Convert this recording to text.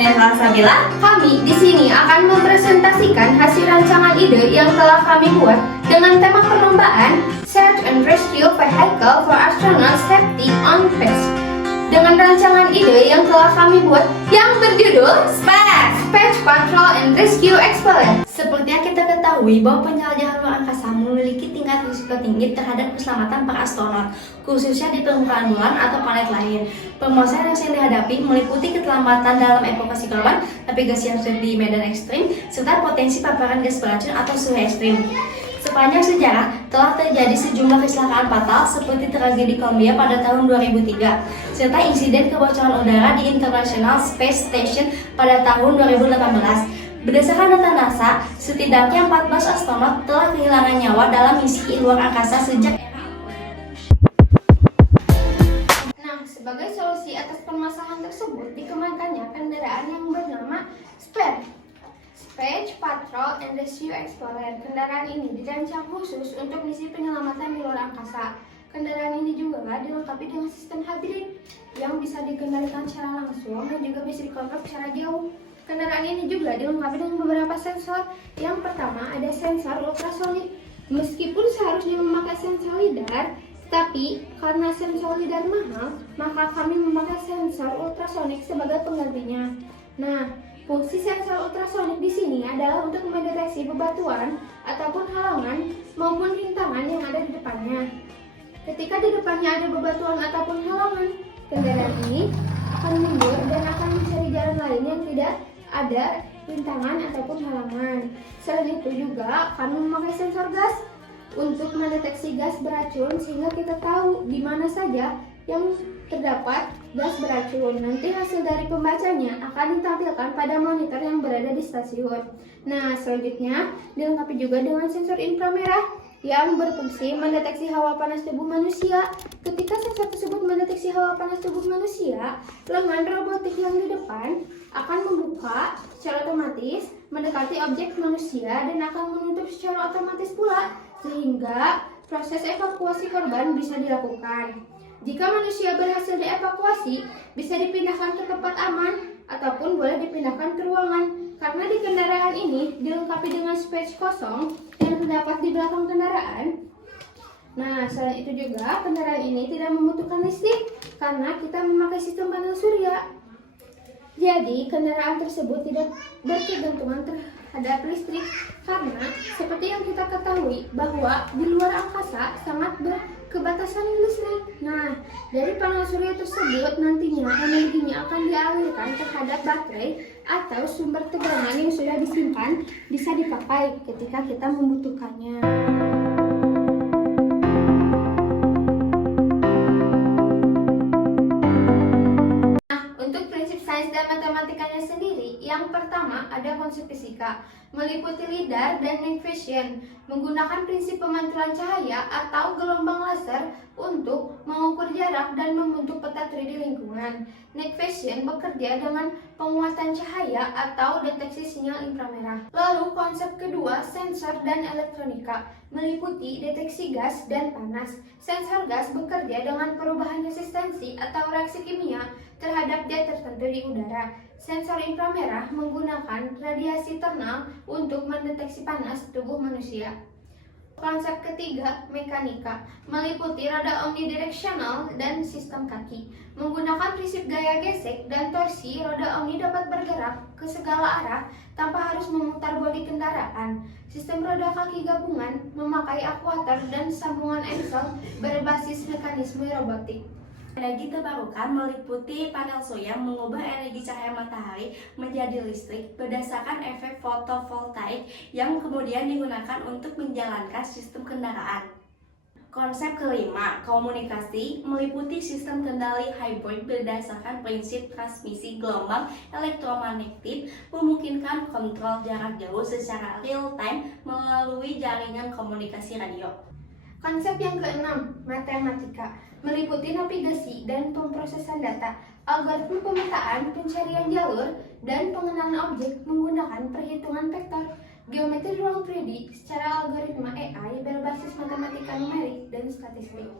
Saya Nesla Sabila. Kami di sini akan mempresentasikan hasil rancangan ide yang telah kami buat dengan tema perlombaan Search and Rescue Vehicle for Astronaut Safety on Space. Dengan rancangan ide yang telah kami buat yang berjudul Space Patrol and Rescue Explorer. Seperti yang kita ketahui bahwa penjelajahan luar angkasa memiliki tingkat risiko tinggi terhadap keselamatan para astronot, khususnya di permukaan bulan atau planet lain. Permasalahan yang sering dihadapi meliputi keterlambatan dalam evakuasi korban, navigasi yang sulit di medan ekstrim, serta potensi paparan gas beracun atau suhu ekstrim. Sepanjang sejarah, telah terjadi sejumlah kecelakaan fatal seperti tragedi Columbia pada tahun 2003, serta insiden kebocoran udara di International Space Station pada tahun 2018. Berdasarkan data NASA, setidaknya 14 astronot telah kehilangan nyawa dalam misi luar angkasa sejak era Apollo. Nah, sebagai solusi atas permasalahan tersebut, dikembangkannya kendaraan yang bernama Space Patrol and Rescue Explorer. Kendaraan ini dirancang khusus untuk misi penyelamatan di luar angkasa. Kendaraan ini juga dilengkapi dengan sistem hybrid yang bisa dikendalikan secara langsung dan juga bisa dikontrol secara jauh. Kendaraan ini juga dilengkapi dengan beberapa sensor. Yang pertama ada sensor ultrasonik. Meskipun seharusnya memakai sensor lidar, tapi karena sensor lidar mahal, maka kami memakai sensor ultrasonik sebagai penggantinya. Nah, fungsi sensor ultrasonik di sini adalah untuk mendeteksi bebatuan ataupun halangan maupun rintangan yang ada di depannya. Ketika di depannya ada bebatuan ataupun halangan, kendaraan ini akan mundur dan akan mencari jalan lain yang tidak ada rintangan ataupun halangan. Selain itu juga kami memakai sensor gas untuk mendeteksi gas beracun sehingga kita tahu di mana saja yang terdapat gas beracun. Nanti hasil dari pembacanya akan ditampilkan pada monitor yang berada di stasiun. Nah, selanjutnya dilengkapi juga dengan sensor inframerah yang berfungsi mendeteksi hawa panas tubuh manusia. Ketika sensor tersebut mendeteksi hawa panas tubuh manusia, lengan robotik yang di depan akan membuka secara otomatis mendekati objek manusia dan akan menutup secara otomatis pula, sehingga proses evakuasi korban bisa dilakukan. Jika manusia berhasil dievakuasi, bisa dipindahkan ke tempat aman ataupun boleh dipindahkan ke ruangan. Karena di kendaraan ini dilengkapi dengan space kosong yang terdapat di belakang kendaraan. Nah, selain itu juga kendaraan ini tidak membutuhkan listrik karena kita memakai sistem panel surya. Jadi kendaraan tersebut tidak berkegantungan terhadap listrik karena seperti yang kita ketahui bahwa di luar angkasa sangat berkebatasan listrik. Nah, dari panel surya tersebut nantinya energinya akan dialirkan terhadap baterai atau sumber tegangan yang sudah disimpan bisa dipakai ketika kita membutuhkannya. Dan matematikanya sendiri, yang pertama ada konsep fisika, meliputi lidar dan night vision, menggunakan prinsip pemantulan cahaya atau gelombang laser untuk mengukur jarak dan membentuk peta 3D lingkungan. Night vision bekerja dengan penguatan cahaya atau deteksi sinyal inframerah. Lalu konsep kedua, sensor dan elektronika, meliputi deteksi gas dan panas. Sensor gas bekerja dengan perubahan resistensi atau reaksi kimia terhadap zat tertentu di udara. Sensor inframerah menggunakan radiasi thermal untuk mendeteksi panas tubuh manusia. Konsep ketiga, mekanika, meliputi roda omnidirectional dan sistem kaki. Menggunakan prinsip gaya gesek dan torsi, roda omni dapat bergerak ke segala arah tanpa harus memutar bodi kendaraan. Sistem roda kaki gabungan memakai akuator dan sambungan engsel berbasis mekanisme robotik. Energi terbarukan meliputi panel surya mengubah energi cahaya matahari menjadi listrik berdasarkan efek fotovoltaik yang kemudian digunakan untuk menjalankan sistem kendaraan. Konsep kelima, komunikasi, meliputi sistem kendali hybrid berdasarkan prinsip transmisi gelombang elektromagnetik memungkinkan kontrol jarak jauh secara real time melalui jaringan komunikasi radio. Konsep yang keenam, matematika, meliputi navigasi dan pemrosesan data, algoritma pemetaan, pencarian jalur, dan pengenalan objek menggunakan perhitungan vektor, geometri ruang 3D secara algoritma AI berbasis matematika numerik dan statistik.